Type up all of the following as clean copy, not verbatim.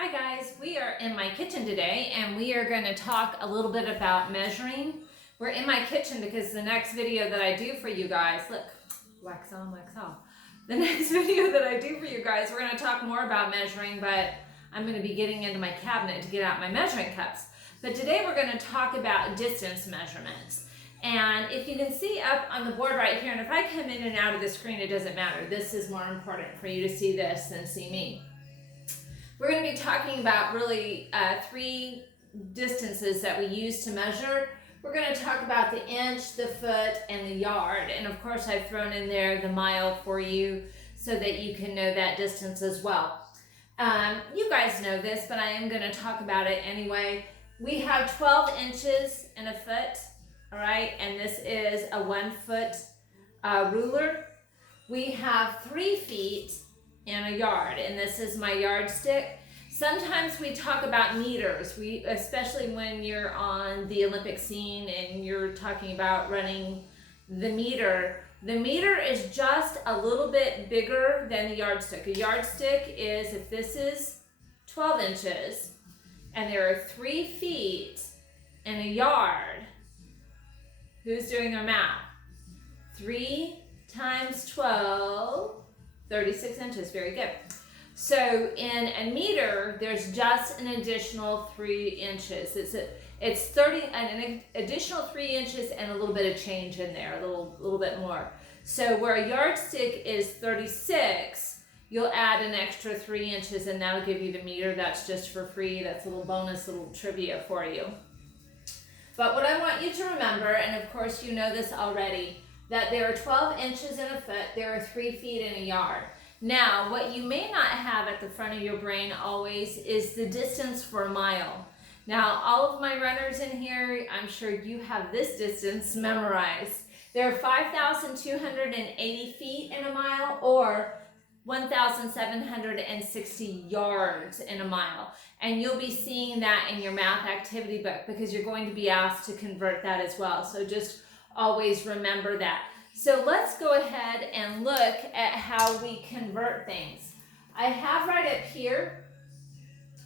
Hi guys, we are in my kitchen today and we are going to talk a little bit about measuring. We're in my kitchen because the next video that I do for you guys, look, wax on, wax off. The next video that I do for you guys, we're going to talk more about measuring, but I'm going to be getting into my cabinet to get out my measuring cups. But today we're going to talk about distance measurements. And if you can see up on the board right here, and if I come in and out of the screen, it doesn't matter. This is more important for you to see this than see me. We're going to be talking about really three distances that we use to measure. We're going to talk about the inch, the foot, and the yard. And of course, I've thrown in there the mile for you so that you can know that distance as well. You guys know this, but I am going to talk about it anyway. We have 12 inches in a foot, all right? And this is a 1 foot ruler. We have 3 feet in a yard, and this is my yardstick. Sometimes we talk about meters, especially when you're on the Olympic scene and you're talking about running the meter. The meter is just a little bit bigger than the yardstick. A yardstick is, if this is 12 inches and there are 3 feet in a yard, who's doing their math? 3 times 12, 36 inches, very good. So in a meter, there's just an additional 3 inches. It's an additional 3 inches and a little bit of change in there, a little bit more. So where a yardstick is 36, you'll add an extra 3 inches and that'll give you the meter. That's just for free. That's a little bonus, little trivia for you. But what I want you to remember, and of course you know this already, that there are 12 inches in a foot, there are 3 feet in a yard. Now, what you may not have at the front of your brain always is the distance for a mile. Now, all of my runners in here, I'm sure you have this distance memorized. There are 5,280 feet in a mile, or 1,760 yards in a mile. And you'll be seeing that in your math activity book because you're going to be asked to convert that as well. So just always remember that. So let's go ahead and look at how we convert things. I have right up here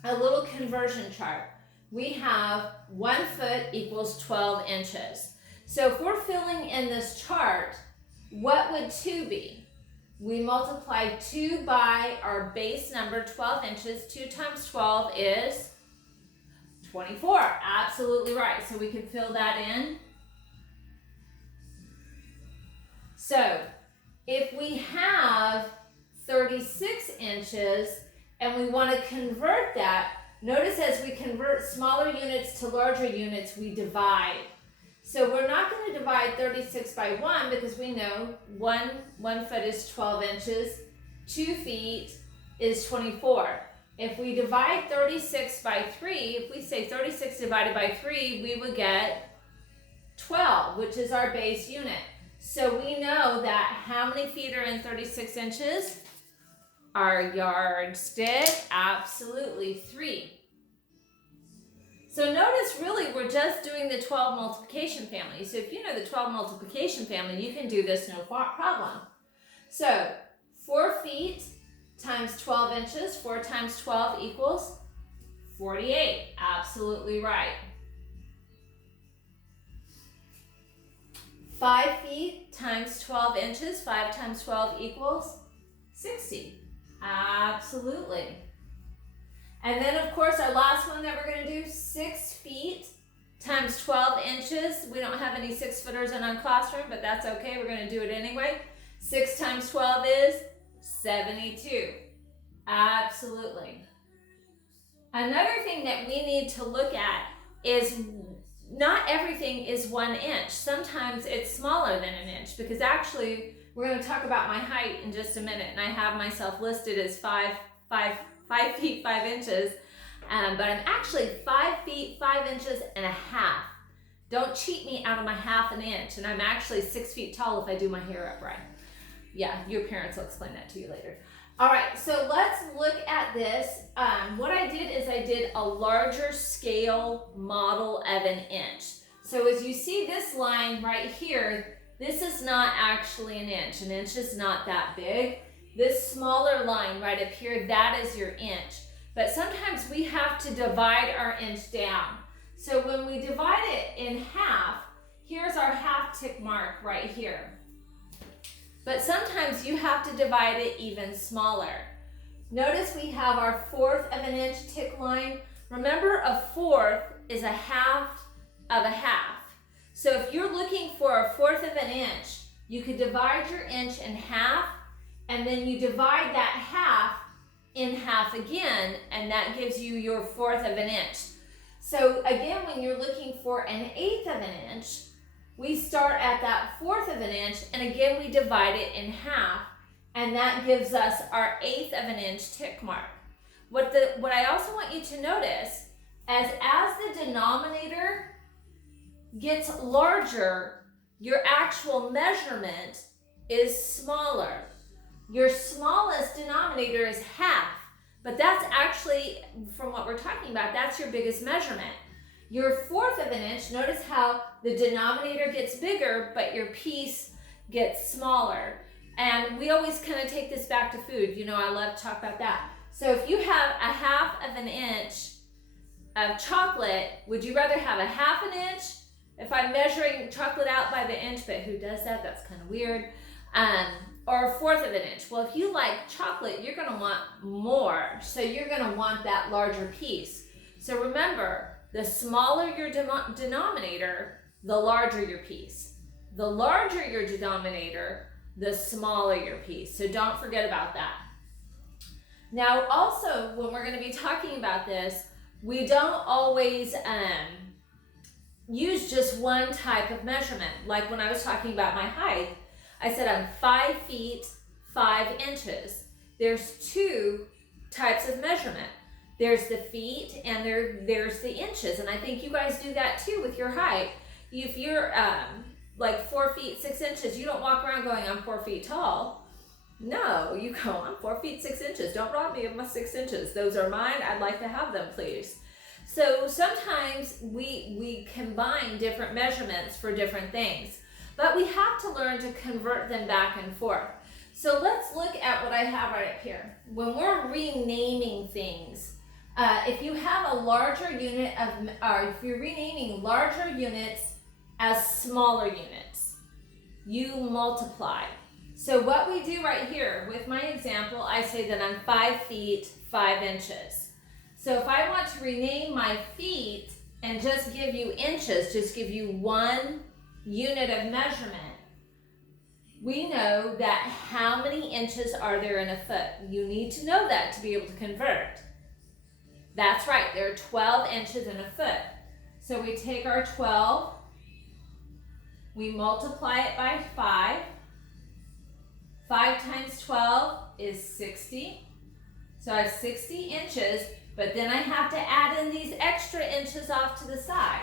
a little conversion chart. We have 1 foot equals 12 inches. So if we're filling in this chart, what would 2 be? We multiply 2 by our base number, 12 inches. 2 times 12 is 24. Absolutely right. So we can fill that in. So if we have 36 inches and we want to convert that, notice as we convert smaller units to larger units, we divide. So we're not going to divide 36 by 1 because we know 1 foot is 12 inches, 2 feet is 24. If we divide 36 by 3, if we say 36 divided by 3, we would get 12, which is our base unit. So we know that how many feet are in 36 inches? Our yardstick, absolutely 3. So notice really we're just doing the 12 multiplication family. So if you know the 12 multiplication family, you can do this no problem. So 4 feet times 12 inches, 4 times 12 equals 48. Absolutely right. 5 feet times 12 inches, 5 times 12 equals 60. Absolutely. And then, of course, our last one that we're going to do, 6 feet times 12 inches. We don't have any 6-footers in our classroom, but that's okay. We're going to do it anyway. 6 times 12 is 72. Absolutely. Another thing that we need to look at is not everything is 1 inch. Sometimes it's smaller than an inch because actually we're going to talk about my height in just a minute, and I have myself listed as 5 feet 5 inches, but I'm actually 5 feet 5 inches and a half. Don't cheat me out of my half an inch, and I'm actually 6 feet tall if I do my hair up right. Yeah, your parents will explain that to you later. All right, so let's look at this. What I did is I did a larger scale model of an inch. So as you see this line right here, this is not actually an inch. An inch is not that big. This smaller line right up here, that is your inch. but sometimes we have to divide our inch down. So when we divide it in half, here's our half tick mark right here. But sometimes you have to divide it even smaller. Notice we have our 1/4 of an inch tick line. Remember, a 1/4 is a half of a half. So if you're looking for a 1/4 of an inch, you could divide your inch in half, and then you divide that half in half again, and that gives you your 1/4 of an inch. So again, when you're looking for an 1/8 of an inch, we start at that 1/4 of an inch, and again we divide it in half, and that gives us our 1/8 of an inch tick mark. What I also want you to notice, as the denominator gets larger, your actual measurement is smaller. Your smallest denominator is half, but that's actually, from what we're talking about, that's your biggest measurement. Your 1/4 of an inch, notice how the denominator gets bigger, but your piece gets smaller. And we always kind of take this back to food. You know, I love to talk about that. So if you have a 1/2 of an inch of chocolate, would you rather have a 1/2 an inch? If I'm measuring chocolate out by the inch, but who does that? That's kind of weird. Or a 1/4 of an inch. Well, if you like chocolate, you're gonna want more. So you're gonna want that larger piece. So remember, the smaller your denominator, the larger your piece. The larger your denominator, the smaller your piece. So don't forget about that. Now also, when we're gonna be talking about this, we don't always use just one type of measurement. Like when I was talking about my height, I said I'm 5 feet, 5 inches. There's 2 types of measurement. There's the feet and there's the inches. And I think you guys do that too with your height. If you're like 4 feet, 6 inches, you don't walk around going, I'm 4 feet tall. No, you go, I'm 4 feet, 6 inches. Don't rob me of my 6 inches. Those are mine. I'd like to have them, please. So sometimes we combine different measurements for different things, but we have to learn to convert them back and forth. So let's look at what I have right up here. When we're renaming things, if you have a larger unit of, or if you're renaming larger units as smaller units, you multiply. So what we do right here with my example, I say that I'm 5 feet, 5 inches. So if I want to rename my feet and just give you inches, just give you one unit of measurement, we know that how many inches are there in a foot? You need to know that to be able to convert. That's right, there are 12 inches in a foot. So we take our 12, we multiply it by 5. 5 times 12 is 60. So I have 60 inches, but then I have to add in these extra inches off to the side.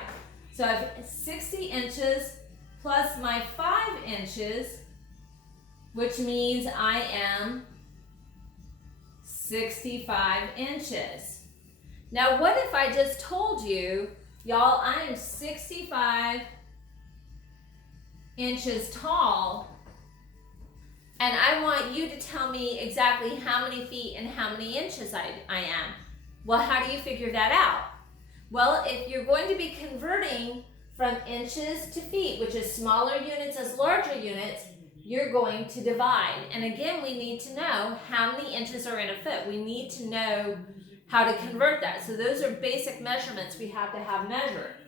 So I have 60 inches plus my 5 inches, which means I am 65 inches. Now, what if I just told you, y'all, I am 65 inches tall, and I want you to tell me exactly how many feet and how many inches I am. Well, how do you figure that out? Well, if you're going to be converting from inches to feet, which is smaller units as larger units, you're going to divide. And again, we need to know how many inches are in a foot. We need to know how to convert that. So those are basic measurements we have to have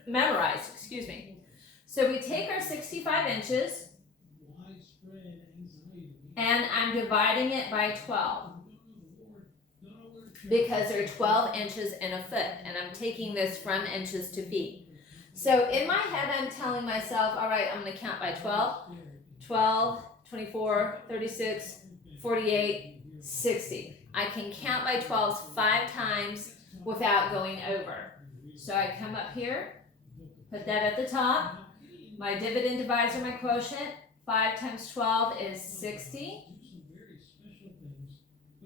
memorized, excuse me. So we take our 65 inches, and I'm dividing it by 12. Because there are 12 inches in a foot, and I'm taking this from inches to feet. So in my head, I'm telling myself, all right, I'm gonna count by 12, 24, 36, 48, 60. I can count by 12s 5 times without going over. So I come up here, put that at the top. My dividend divisor, my quotient, 5 times 12 is 60.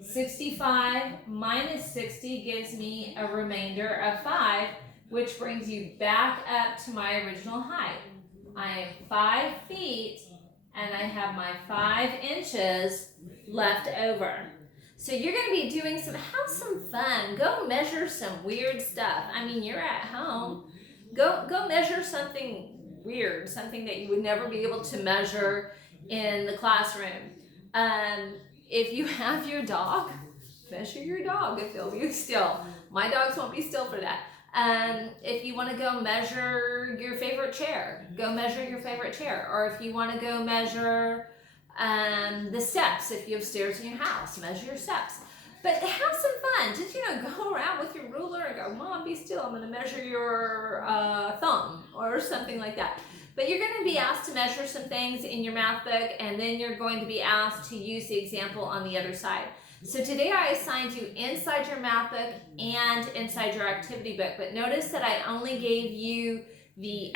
65 minus 60 gives me a remainder of 5, which brings you back up to my original height. I am 5 feet, and I have my 5 inches left over. So you're going to be doing have some fun. Go measure some weird stuff. I mean, you're at home. Go measure something weird, something that you would never be able to measure in the classroom. If you have your dog, measure your dog if they'll be still. My dogs won't be still for that. If you want to go measure your favorite chair, go measure your favorite chair. Or if you want to go measure the steps, if you have stairs in your house, measure your steps. But have some fun. Just, go around with your ruler and go, Mom, be still. I'm going to measure your thumb or something like that. But you're going to be asked to measure some things in your math book, and then you're going to be asked to use the example on the other side. So today I assigned you inside your math book and inside your activity book. But notice that I only gave you the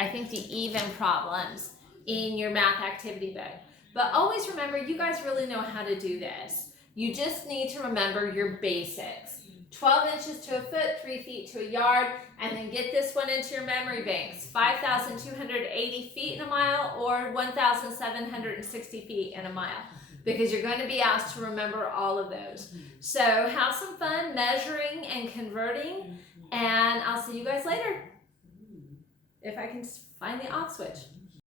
even problems in your math activity book. But always remember, you guys really know how to do this. You just need to remember your basics. 12 inches to a foot, 3 feet to a yard, and then get this one into your memory banks. 5,280 feet in a mile or 1,760 feet in a mile, because you're going to be asked to remember all of those. So have some fun measuring and converting, and I'll see you guys later. If I can find the off switch.